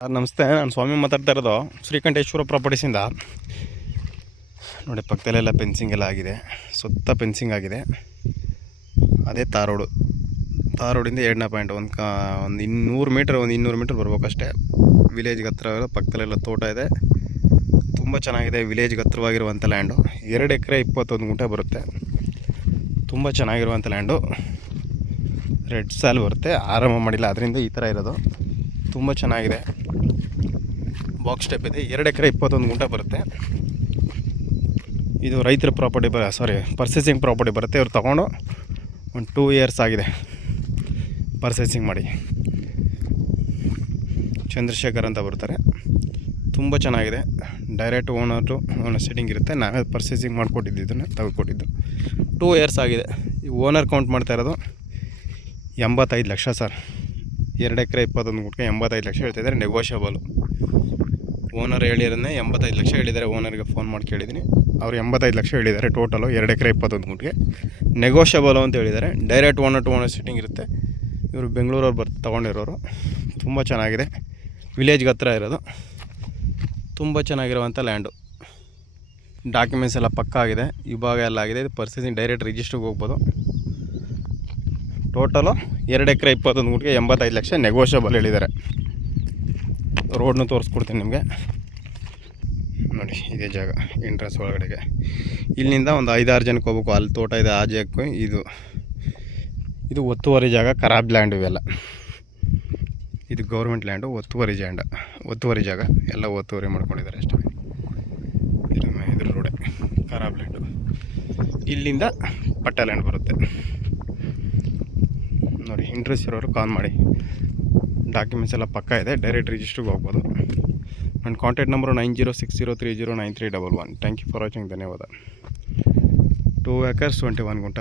ನಮಸ್ತೆ, ನಾನು ಸ್ವಾಮಿ ಮಾತಾಡ್ತಾ ಇರೋದು ಶ್ರೀಕಂಠೇಶ್ವರ ಪ್ರಾಪರ್ಟೀಸಿಂದ. ನೋಡಿ, ಪಕ್ಕದಲ್ಲೆಲ್ಲ ಫೆನ್ಸಿಂಗ್ ಎಲ್ಲ ಆಗಿದೆ, ಸುತ್ತ ಫೆನ್ಸಿಂಗ್ ಆಗಿದೆ. ಅದೇ ತಾರ್ ರೋಡಿಂದ 2.1 ಒಂದು 200 ಮೀಟ್ರ್ ಬರ್ಬೇಕಷ್ಟೇ. ವಿಲೇಜ್ಗೆ ಹತ್ರ ಪಕ್ಕದಲ್ಲೆಲ್ಲ ತೋಟ ಇದೆ, ತುಂಬ ಚೆನ್ನಾಗಿದೆ. ವಿಲೇಜ್ಗೆ ಹತ್ರವಾಗಿರುವಂಥ ಲ್ಯಾಂಡು, 2 ಎಕರೆ 21 ಗುಂಟೆ ಬರುತ್ತೆ. ತುಂಬ ಚೆನ್ನಾಗಿರುವಂಥ ಲ್ಯಾಂಡು, ರೆಡ್ ಸಾಲ್ ಬರುತ್ತೆ. ಆರಾಮ ಮಾಡಿಲ್ಲ, ಅದರಿಂದ ಈ ಥರ ಇರೋದು. ತುಂಬ ಚೆನ್ನಾಗಿದೆ, ಬಾಕ್ಸ್ ಟೈಪ್ ಇದೆ. 2 ಎಕರೆ 21 ಗುಂಟೆ ಬರುತ್ತೆ. ಇದು ರೈತರ ಪ್ರಾಪರ್ಟಿ ಪರ್ಚೇಸಿಂಗ್ ಪ್ರಾಪರ್ಟಿ ಬರುತ್ತೆ. ಇವ್ರು ತೊಗೊಂಡು ಒಂದು 2 ಇಯರ್ಸ್ ಆಗಿದೆ ಪರ್ಚೇಸಿಂಗ್ ಮಾಡಿ. ಚಂದ್ರಶೇಖರ್ ಅಂತ ಬರ್ತಾರೆ. ತುಂಬ ಚೆನ್ನಾಗಿದೆ. ಡೈರೆಕ್ಟ್ ಓನರ್ ಸೆಟ್ಟಿಂಗ್ ಇರುತ್ತೆ. ನಾವೇ ಪರ್ಚೇಸಿಂಗ್ ಮಾಡಿಕೊಟ್ಟಿದ್ದು, ಇದನ್ನು ತೆಗೆದುಕೊಟ್ಟಿದ್ದು. 2 ಇಯರ್ಸ್ ಆಗಿದೆ. ಈ ಓನರ್ ಕೌಂಟ್ ಮಾಡ್ತಾ ಇರೋದು 85 ಲಕ್ಷ ಸರ್. 2 ಎಕರೆ 21 ಗುಂಟೆ 85 ಲಕ್ಷ ಹೇಳ್ತಿದ್ದಾರೆ. ನೆಗೋಷಿಯಬಲು. ಓನರ್ ಹೇಳಿರೋದನ್ನೇ 85 ಲಕ್ಷ ಹೇಳಿದ್ದಾರೆ. ಓನರ್ಗೆ ಫೋನ್ ಮಾಡಿ ಕೇಳಿದ್ದೀನಿ, ಅವರು 85 ಲಕ್ಷ ಹೇಳಿದ್ದಾರೆ ಟೋಟಲು. 2 ಎಕರೆ 21 ಗುಂಟೆಗೆ ನೆಗೋಷಿಯಬಲು ಅಂತ ಹೇಳಿದ್ದಾರೆ. Direct owner to owner setting ಇರುತ್ತೆ. ಇವರು ಬೆಂಗಳೂರವ್ರು ತೊಗೊಂಡಿರೋರು. ತುಂಬ ಚೆನ್ನಾಗಿದೆ, ವಿಲೇಜ್ಗೆ ಹತ್ರ ಇರೋದು. ತುಂಬ ಚೆನ್ನಾಗಿರುವಂಥ ಲ್ಯಾಂಡು. ಡಾಕ್ಯುಮೆಂಟ್ಸ್ ಎಲ್ಲ ಪಕ್ಕ ಆಗಿದೆ, ವಿಭಾಗ ಎಲ್ಲ ಆಗಿದೆ. ಇದು ಪರ್ಚೇಸಿಂಗ್ ಡೈರೆಕ್ಟ್ ರಿಜಿಸ್ಟ್ರಿಗೆ ಹೋಗ್ಬೋದು. ಟೋಟಲು 2 ಎಕರೆ 21 ಗುಂಟೆಗೆ 85 ಲಕ್ಷ ನೆಗೋಷಿಯಬಲ್ ಹೇಳಿದ್ದಾರೆ. ರೋಡ್ನು ತೋರಿಸ್ಕೊಡ್ತೀನಿ ನಿಮಗೆ. ನೋಡಿ, ಇದೇ ಜಾಗ ಎಂಟ್ರೆನ್ಸ್ ಒಳಗಡೆಗೆ. ಇಲ್ಲಿಂದ ಒಂದು 5-6 ಜನಕ್ಕೆ ಹೋಗ್ಬೇಕು. ಅಲ್ಲಿ ತೋಟ ಇದೆ, ಆ ಜಾಗಕ್ಕೂ. ಇದು ಒತ್ತುವರಿ ಜಾಗ, ಖರಾಬ್ ಲ್ಯಾಂಡ್. ಇವೆಲ್ಲ ಇದು ಗೌರ್ಮೆಂಟ್ ಲ್ಯಾಂಡು, ಒತ್ತುವರಿ ಜಾಗ ಎಲ್ಲ ಒತ್ತುವರಿ ಮಾಡ್ಕೊಂಡಿದ್ದಾರೆ ಅಷ್ಟೇ. ಇದ್ರ ರೋಡೆ ಖರಾಬ್ ಲ್ಯಾಂಡು. ಇಲ್ಲಿಂದ ಪಟ್ಟ ಲ್ಯಾಂಡ್ ಬರುತ್ತೆ. ನೋಡಿ, ಇಂಟ್ರೆಸ್ಟ್ ಇರೋರು ಕಾಲ್ ಮಾಡಿ. ಡಾಕ್ಯುಮೆಂಟ್ಸ್ ಎಲ್ಲ ಪಕ್ಕ ಇದೆ, ಡೈರೆಕ್ಟ್ ರಿಜಿಸ್ಟ್ರಿಗೆ ಹೋಗ್ಬೋದು. ನನ್ನ contact number 9060309311. Thank you for watching. ಧನ್ಯವಾದ. 2 ಎಕರ್ಸ್ 21 ಗುಂಟೆ.